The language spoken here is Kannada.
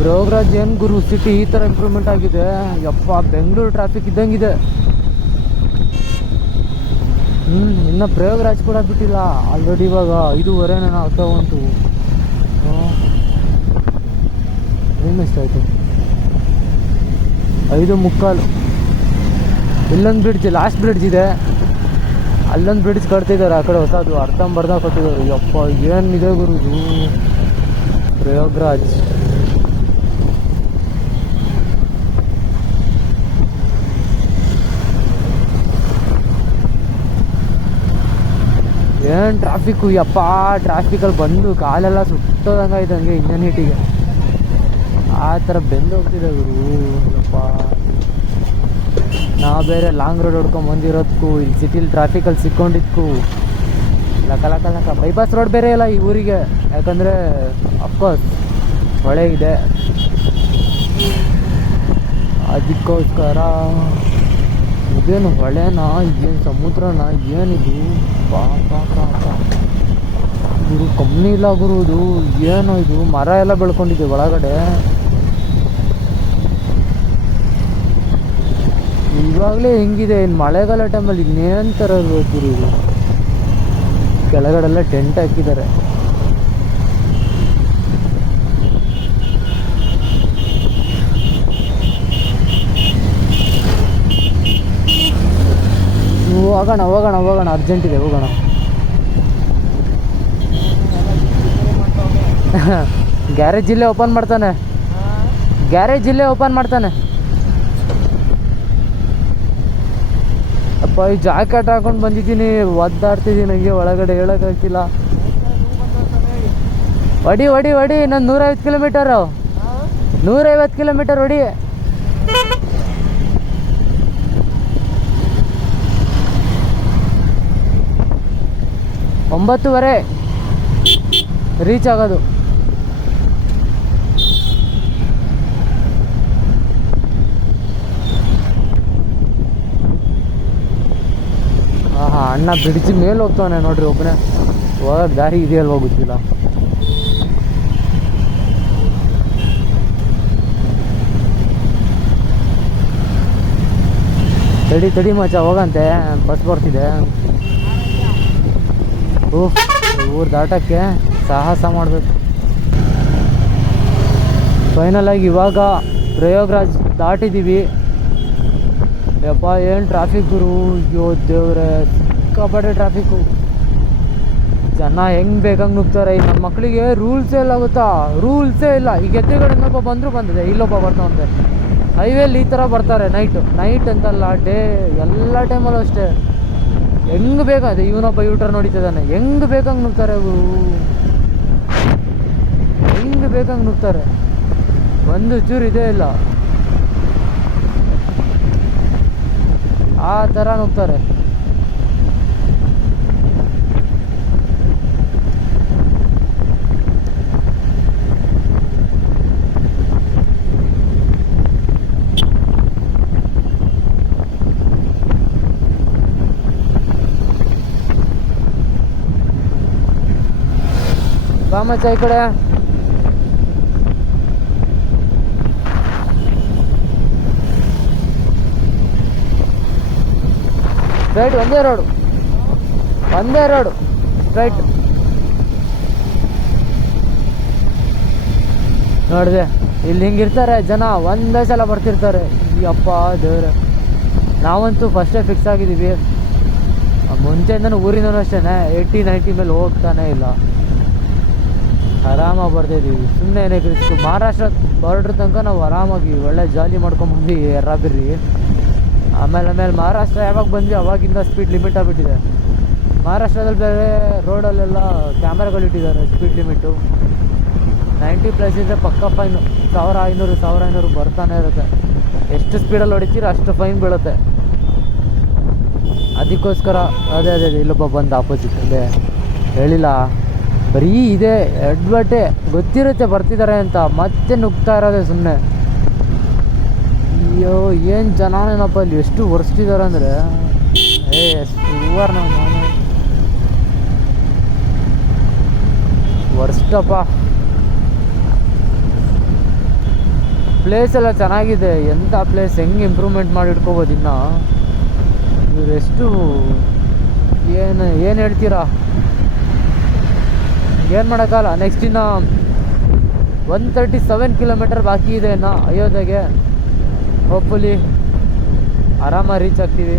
ಪ್ರಯಾಗ್ರಾಜ್ ಏನು ಗುರು ಸಿಟಿ ಈ ಥರ ಇಂಪ್ರೂವ್ಮೆಂಟ್ ಆಗಿದೆ. ಯಪ್ಪ ಬೆಂಗಳೂರು ಟ್ರಾಫಿಕ್ ಇದ್ದಂಗಿದೆ. ಇನ್ನು ಪ್ರಯಾಗ್ರಾಜ್ ಕೂಡ ಬಿಟ್ಟಿಲ್ಲ. ಆಲ್ರೆಡಿ ಇವಾಗ 5:15 ನಾನು ಆಗ್ತಾ ಉಂಟು. ಏನು ಎಷ್ಟಾಯಿತು? 5:45. ಇಲ್ಲೊಂದು ಬ್ರಿಡ್ಜ್, ಲಾಸ್ಟ್ ಬ್ರಿಡ್ಜ್ ಇದೆ, ಅಲ್ಲೊಂದು ಬ್ರಿಡ್ಜ್ ಕಟ್ತಿದ್ದಾರೆ. ಆ ಕಡೆ ಹೊಸದು ಅರ್ಧಂಬರ್ಧ ಕಟ್ಟಿದ್ದಾರೆ. ಯಪ್ಪ ಏನಿದೆ ಗುರು ಇದು ಪ್ರಯಾಗ್ರಾಜ್. ಏನು ಟ್ರಾಫಿಕ್ಕು ಯಪ್ಪ. ಟ್ರಾಫಿಕಲ್ಲಿ ಬಂದು ಕಾಲೆಲ್ಲ ಸುಟ್ಟೋದಂಗೆ ಇದ್ದಂಗೆ ಇಂಜನ್ ಹೀಟಿಗೆ ಆ ಥರ ಬೆಂದು ಹೋಗ್ತಿದೆ ಗುರು ಯಪ್ಪ. ನಾವು ಬೇರೆ ಲಾಂಗ್ ರೋಡ್ ಹೊಡ್ಕೊಂಡು ಬಂದಿರೋದಕ್ಕೂ ಇಲ್ಲಿ ಸಿಟಿಲಿ ಟ್ರಾಫಿಕಲ್ಲಿ ಸಿಕ್ಕೊಂಡಿದ್ದಕ್ಕೂ ಲಕ ಬೈಪಾಸ್ ರೋಡ್ ಬೇರೆ ಇಲ್ಲ ಈ ಊರಿಗೆ. ಯಾಕಂದರೆ ಅಫ್ಕೋರ್ಸ್ ಹೊಳೆ ಇದೆ, ಅದಕ್ಕೋಸ್ಕರ. ಇದೇನು ಹೊಳೆನಾ, ಏನು ಸಮುದ್ರನ, ಏನಿದು? ಗುರು ಕಮ್ಮಿ ಇಲ್ಲ ಗುರು ಇದು. ಏನು ಇದು? ಮರ ಎಲ್ಲ ಬೆಳ್ಕೊಂಡಿದೆ ಒಳಗಡೆ. ಇವಾಗಲೇ ಹೆಂಗಿದೆ, ಇನ್ನು ಮಳೆಗಾಲ ಟೈಮಲ್ಲಿ ಇನ್ನೇನು ಥರ ಇರ್ಬೇಕು ಗುರು ಇದು. ಕೆಳಗಡೆಲ್ಲ ಟೆಂಟ್ ಹಾಕಿದ್ದಾರೆ. ಹೋಗೋಣ ಅರ್ಜೆಂಟ್ ಇದೆ, ಹೋಗೋಣ. ಗ್ಯಾರೇಜ್ ಇಲ್ಲೇ ಓಪನ್ ಮಾಡ್ತಾನೆ. ಅಪ್ಪ ಈ ಜಾಕೆಟ್ ಹಾಕೊಂಡು ಬಂದಿದ್ದೀನಿ, ಒದ್ದಾಡ್ತಿದ್ದೀನಿ ಹಂಗೆ ಒಳಗಡೆ, ಹೇಳೋಕ್ಕಾಗ್ತಿಲ್ಲ. ಹೊಡಿ ನಾನು 150 ಕಿಲೋಮೀಟರು, 150 ಕಿಲೋಮೀಟರ್ ಹೊಡಿ. ಒಂಬತ್ತುವರೆ ರೀಚ್ ಆಗೋದು. ಅಣ್ಣ ಬ್ರಿಡ್ಜ್ ಮೇಲೆ ಹೋಗ್ತಾನೆ ನೋಡ್ರಿ ಒಬ್ಬನೇ. ಹೋಗಕ್ಕೆ ದಾರಿ ಇದೆಯಲ್ವ ಗೊತ್ತಿಲ್ಲ. ತಡಿ ಮಚ್ಚ, ಹೋಗಂತೆ, ಬಸ್ ಬರ್ತಿದೆ. ಊರು ದಾಟಕ್ಕೆ ಸಾಹಸ ಮಾಡಬೇಕು. ಫೈನಲ್ ಆಗಿ ಇವಾಗ ಪ್ರಯಾಗ್ರಾಜ್ ದಾಟಿದ್ದೀವಿ. ಯಪ್ಪ ಏನು ಟ್ರಾಫಿಕ್ ಗುರು, ಅಯ್ಯೋ ದೇವ್ರೆ, ಸಿಕ್ಕಾಪಟ್ಟೆ ಟ್ರಾಫಿಕ್ಕು. ಜನ ಹೆಂಗೆ ಬೇಕಂಗೆ ನುಗ್ತಾರೆ. ಈ ನಮ್ಮ ಮಕ್ಕಳಿಗೆ ರೂಲ್ಸೇ ಇಲ್ಲ ಗೊತ್ತಾ, ರೂಲ್ಸೇ ಇಲ್ಲ. ಈಗ ಎದುರುಗಡೆ ಇನ್ನೊಬ್ಬ ಬಂದಿದೆ, ಇಲ್ಲೊಬ್ಬ ಬರ್ತಾವಂತೆ. ಹೈವೇಲಿ ಈ ಥರ ಬರ್ತಾರೆ ನೈಟ್ ಅಂತಲ್ಲ, ಡೇ ಎಲ್ಲ ಟೈಮಲ್ಲೂ ಅಷ್ಟೇ. ಹೆಂಗೆ ಬೇಕಾದ್ರೆ ಇವನೊಬ್ಬ ಯೂಟರ್ನ್ ನೋಡಿತಿದ್ದಾನೆ, ಹೆಂಗೆ ಬೇಕಂಗೆ ನುಗ್ತಾರೆ ಗುರು, ಹೆಂಗೆ ಬೇಕಂಗೆ ನುಗ್ತಾರೆ. ಒಂದು ಚೂರು ಇದೇ ಇಲ್ಲ, ಆ ಥರ ನುಗ್ತಾರೆ. ಬಾಮಚ್ಚ ಈ ಕಡೆ. ಸ್ಟ್ರೈಟ್, ಒಂದೇ ರೋಡು ಸ್ಟ್ರೈಟ್. ನೋಡಿದೆ ಇಲ್ಲಿ ಹಿಂಗಿರ್ತಾರೆ ಜನ, ಒಂದೇ ಸಲ ಬರ್ತಿರ್ತಾರೆ. ಅಪ್ಪ ದೇವ್ರೆ, ನಾವಂತೂ ಫಸ್ಟೇ ಫಿಕ್ಸ್ ಆಗಿದ್ದೀವಿ. ಮುಂಚೆಯಿಂದನೂ ಊರಿಂದನೂ ಅಷ್ಟೇ 80-90 ಮೇಲೆ ಹೋಗ್ತಾನೆ ಇಲ್ಲ. ಆರಾಮಾಗಿ ಬರ್ತಾಯಿದ್ದೀವಿ. ಸುಮ್ಮನೆ ಏನಕ್ಕೆ ರಿಸ್ಕು. ಮಹಾರಾಷ್ಟ್ರ ಬಾರ್ಡ್ರ್ ತನಕ ನಾವು ಆರಾಮಾಗಿ ಒಳ್ಳೆ ಜಾಲಿ ಮಾಡ್ಕೊಂಬಂದು ಎರ್ರಾಬಿರ್ರಿ. ಆಮೇಲೆ ಮಹಾರಾಷ್ಟ್ರ ಯಾವಾಗ ಬಂದ್ವಿ ಅವಾಗಿಂದ ಸ್ಪೀಡ್ ಲಿಮಿಟ್ ಆಗಿಬಿಟ್ಟಿದೆ. ಮಹಾರಾಷ್ಟ್ರದಲ್ಲಿ ಬೇರೆ ರೋಡಲ್ಲೆಲ್ಲ ಕ್ಯಾಮ್ರಾಗಳು ಇಟ್ಟಿದ್ದಾರೆ. ಸ್ಪೀಡ್ ಲಿಮಿಟು 90+ ಇದ್ದರೆ ಪಕ್ಕ ಫೈನ್. 1500 ಬರ್ತಾನೆ ಇರುತ್ತೆ. ಎಷ್ಟು ಸ್ಪೀಡಲ್ಲಿ ಹೊಡಿತೀರ ಅಷ್ಟು ಫೈನ್ ಬೀಳುತ್ತೆ. ಅದಕ್ಕೋಸ್ಕರ ಅದೇ ಇಲ್ಲೊಬ್ಬ ಬಂದು ಆಪೋಸಿಟ್ ಅದೇ ಹೇಳಿಲ್ಲ, ಬರೀ ಇದೆ ಎಡ್ವಟ್ಟೆ ಗೊತ್ತಿರುತ್ತೆ ಬರ್ತಿದ್ದಾರೆ ಅಂತ, ಮತ್ತೆ ನುಗ್ತಾ ಇರೋದೆ ಸುಮ್ಮನೆ. ಅಯ್ಯೋ ಏನು ಜನನೇನಪ್ಪ ಇಲ್ಲಿ, ಎಷ್ಟು ವರ್ಷಿದ್ದಾರೆ ಅಂದರೆ ಸುವರ್ ನಾನು ವರ್ಷಪ್ಪ. ಪ್ಲೇಸ್ ಎಲ್ಲ ಚೆನ್ನಾಗಿದೆ. ಎಂಥ ಪ್ಲೇಸ್, ಹೆಂಗೆ ಇಂಪ್ರೂವ್ಮೆಂಟ್ ಮಾಡಿ ಇಟ್ಕೋಬೋದು ಇನ್ನು. ಇವರೆಷ್ಟು ಏನು ಹೇಳ್ತೀರಾ, ಏನು ಮಾಡೋಕ್ಕಲ್ಲ. ನೆಕ್ಸ್ಟ್ ಇನ್ನು 137 ಕಿಲೋಮೀಟರ್ ಬಾಕಿ ಇದೆ ಇನ್ನು ಅಯೋಧ್ಯೆಗೆ. ಹೋಪ್ಫುಲಿ ಆರಾಮಾಗಿ ರೀಚ್ ಆಗ್ತೀವಿ.